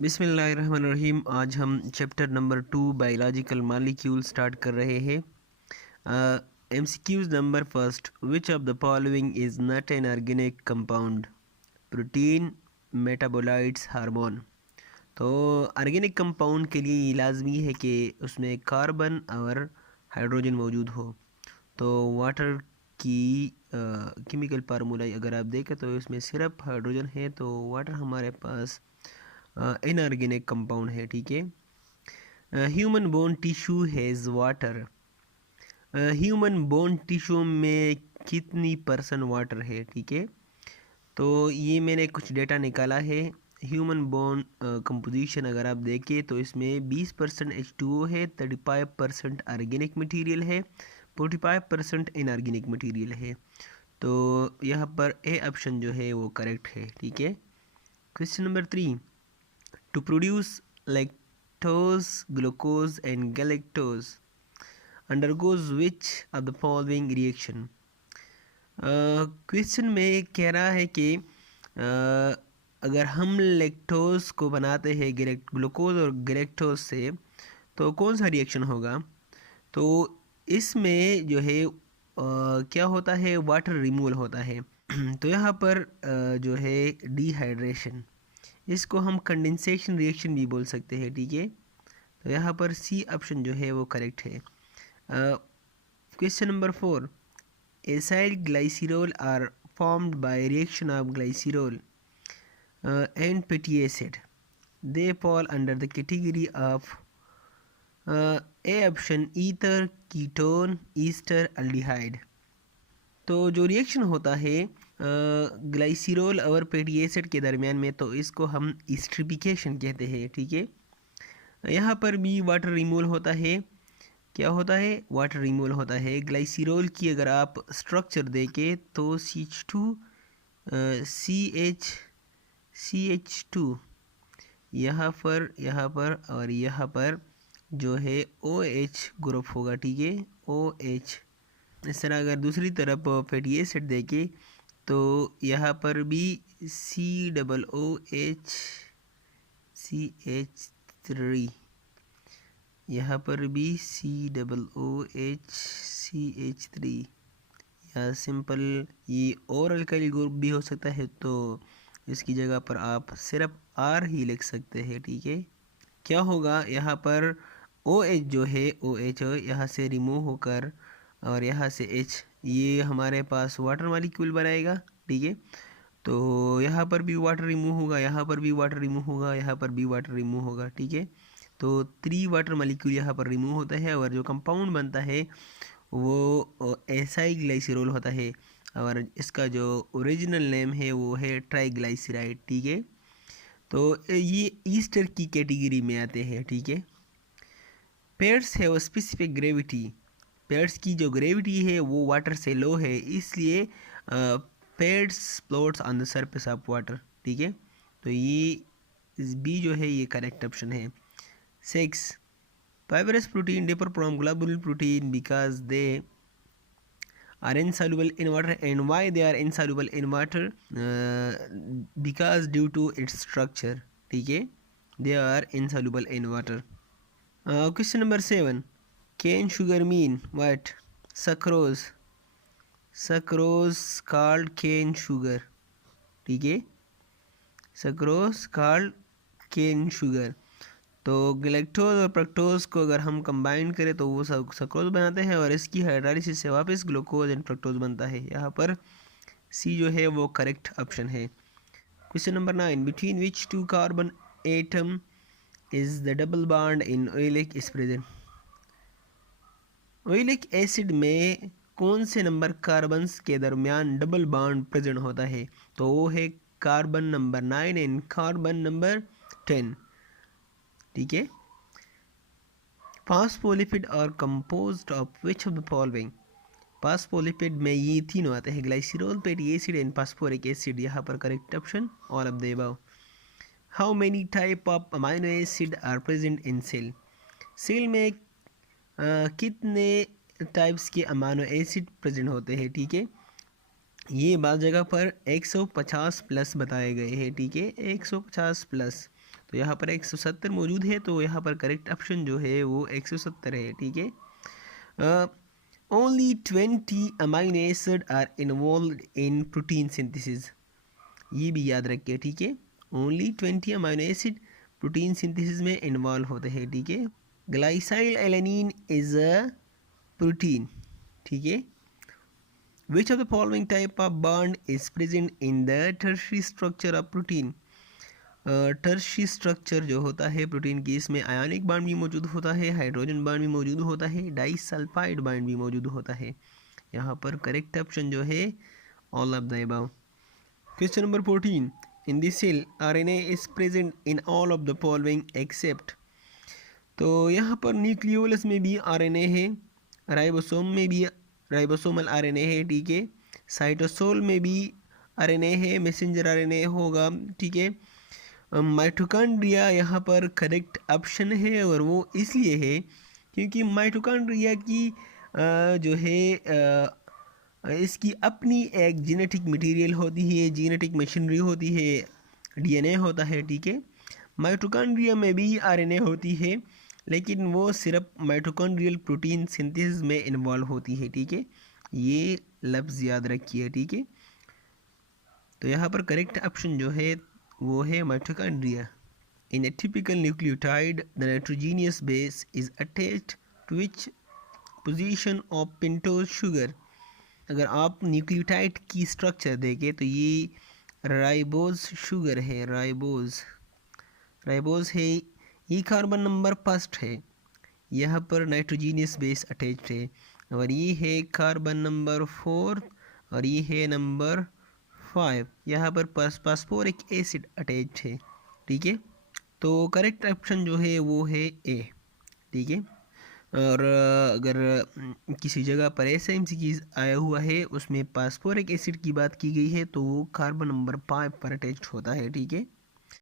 बिस्मिल्लाहिर्रहमानिर्रहीम। आज हम chapter number 2 biological molecule start कर रहे हैं। MCQs number first, which of the following is not an organic compound? Protein, metabolites, hormone. तो ऑर्गेनिक कंपाउंड के लिए ये लाजमी है कि उसमें कार्बन और हाइड्रोजन मौजूद हो। तो वाटर की केमिकल फार्मूला अगर आप देखें तो इसमें सिर्फ हाइड्रोजन है, तो वाटर हमारे पास इनऑर्गेनिक कंपाउंड है। ठीक है। Human bone tissue has water. Human bone tissue में कितनी परसेंट वाटर है? ठीक है, तो ये मैंने कुछ डेटा निकाला है। ह्यूमन बोन कंपोजिशन अगर आप देखें तो इसमें 20% H2O है, 35% ऑर्गेनिक मटेरियल है, 45% इनऑर्गेनिक मटेरियल है। तो यहाँ पर ए ऑप्शन जो है वो करेक्ट है। ठीक है। Question number 3, to produce lactose, glucose and galactose undergoes which of the following reaction? Question में कह रहा है कि अगर हम लैक्टोज को बनाते हैं ग्लूकोज और गैलेक्टोज से तो कौन सा रिएक्शन होगा? तो इसमें जो है क्या होता है, वाटर रिमूवल होता है। तो यहाँ पर जो है डिहाइड्रेशन, इसको हम कंडेंसेशन रिएक्शन भी बोल सकते हैं। ठीक है, तो यहाँ पर सी ऑप्शन जो है वो करेक्ट है। Question number 4, acyl glycerol are formed by reaction of glycerol and fatty acid, they fall under the category of a option ether, ketone, ester, aldehyde. तो जो रिएक्शन होता है ग्लाइसिरोल और फैटी एसिड के दरमियान में, तो इसको हम एस्टरिफिकेशन कहते हैं। ठीक है, यहाँ पर भी वाटर रिमूवल होता है। क्या होता है? वाटर रिमूवल होता है। ग्लाइसिरोल की अगर आप स्ट्रक्चर देखें तो CH2 CH2 यहाँ पर और यहाँ पर जो है OH ग्रुप होगा। ठीक है, OH। इस तरह अगर दूसरी तरफ फैटी एसिड देखें तो यहाँ पर भी COOH CH3, यहाँ पर भी COOH CH3, या सिंपल ये और अल्काइल ग्रुप भी हो सकता है, तो इसकी जगह पर आप सिर्फ R ही लिख सकते हैं। ठीक है, क्या होगा यहाँ पर OH जो है OH यहाँ से रिमूव होकर और यहाँ से H, ये हमारे पास वाटर मॉलिक्यूल बनाएगा। ठीक है, तो यहाँ पर भी वाटर रिमूव होगा, यहाँ पर भी वाटर रिमूव होगा, यहाँ पर भी वाटर रिमूव होगा। ठीक है, तो 3 वाटर मॉलिक्यूल यहाँ पर रिमूव होता है और जो कंपाउंड बनता है वो एसाइल ग्लाइसिरोल होता है और इसका जो ओरिजिनल नेम है वो है ट्राइग्लाइसराइड। ठीक है, तो ये ईस्टर की कैटेगरी में आते हैं। ठीक है। पेयर्स है वो स्पेसिफिक ग्रेविटी, पेयर्स की जो ग्रेविटी है वो वाटर से लो है, इसलिए pairs floats on the surface of water. ठीक है, तो ये बी जो है ये करेक्ट ऑप्शन है। 6, fibrous protein differ from globule protein because they are insoluble in water. And why they are insoluble in water? Because due to its structure. ठीक है, they are insoluble in water. Question number 7, cane sugar mean what? Sucrose, sucrose called cane sugar. ठीक है, sucrose called cane sugar। तो galactose और fructose को अगर हम combine करें तो वो सक्रोज बनाते हैं और इसकी हाइड्रोलिसिस से वापस ग्लूकोज एंड फ्रक्टोज बनता है। यहाँ पर सी जो है वो करेक्ट ऑप्शन है। Question number 9, between which 2 carbon atom is the double bond in oleic is present? Oleic acid में कौन से नंबर कार्बन्स के दरमियान डबल बॉन्ड प्रेजेंट होता है? तो वो है carbon number 9 and carbon number 10। ठीक है, phospholipid are composed of which of the following? Phospholipid में ये तीनों आते हैं, glycerol, fatty acid and phosphoric acid. यहाँ पर correct option all of the above. How many type of amino acid are present in cell? Cell में कितने types के अमाइनो एसिड प्रेजेंट होते हैं? ठीक है, ये बात जगह पर 150 प्लस बताए गए हैं। ठीक है, 150 प्लस। तो यहाँ पर 170 मौजूद है, तो यहाँ पर करेक्ट ऑप्शन जो है वो 170 है। ठीक है। Only 20 amino acid are involve in protein synthesis, ये भी याद रखिए। ठीक है, only 20 amino acid protein synthesis में इन्वॉल्व होते हैं। ठीक है। Glycyl alanine is a protein. ठीक है। Which of the following type of bond is present in the tertiary structure of protein. Tertiary structure जो होता है प्रोटीन की, इसमें आयोनिक बॉन्ड भी मौजूद होता है, हाइड्रोजन बॉन्ड भी मौजूद होता है, डाइसल्फाइड बॉन्ड भी मौजूद होता है। यहाँ पर करेक्ट ऑप्शन जो है all of the above. Question number 14. In the cell, RNA is present in all of the following except. तो यहाँ पर न्यूक्लियोलस में भी RNA है, राइबोसोम में भी राइबोसोमल RNA है। ठीक है। साइटोसोल में भी RNA है, मैसेंजर RNA होगा। ठीक है। माइटोकॉन्ड्रिया यहाँ पर करेक्ट ऑप्शन है, और वो इसलिए है क्योंकि माइटोकॉन्ड्रिया की जो है इसकी अपनी एक जेनेटिक मटेरियल होती है, जेनेटिक मशीनरी होती है, डीएनए होता है। ठीक है। माइटोकॉन्ड्रिया में भी आरएनए होती है, लेकिन वो सिर्फ माइटोकॉन्ड्रियल प्रोटीन सिंथेसिस में इन्वॉल्व होती है। ठीक है, ये लफ्ज़ याद रखिए। ठीक है। तो यहाँ पर करेक्ट ऑप्शन जो है वो है mitochondria. In a typical nucleotide the nitrogenous base is attached to which position of pentose sugar. अगर आप न्यूक्लियोटाइड की स्ट्रक्चर देखें तो ये राइबोज शुगर है, राइबोज है, ये कार्बन नंबर फर्स्ट है, यहाँ पर नाइट्रोजीनियस बेस अटैच्ड है, और ये है कार्बन नंबर 4 और ये है नंबर 5, यहाँ पर फास्फोरिक एसिड अटैच्ड है। ठीक है। तो करेक्ट ऑप्शन जो है वो है ए। ठीक है। और अगर किसी जगह पर ऐसा एमसीक्यूज आया हुआ है उसमें फास्फोरिक एसिड की बात की गई है तो वो कार्बन नंबर 5 पर अटैच्ड होता है। ठीक है।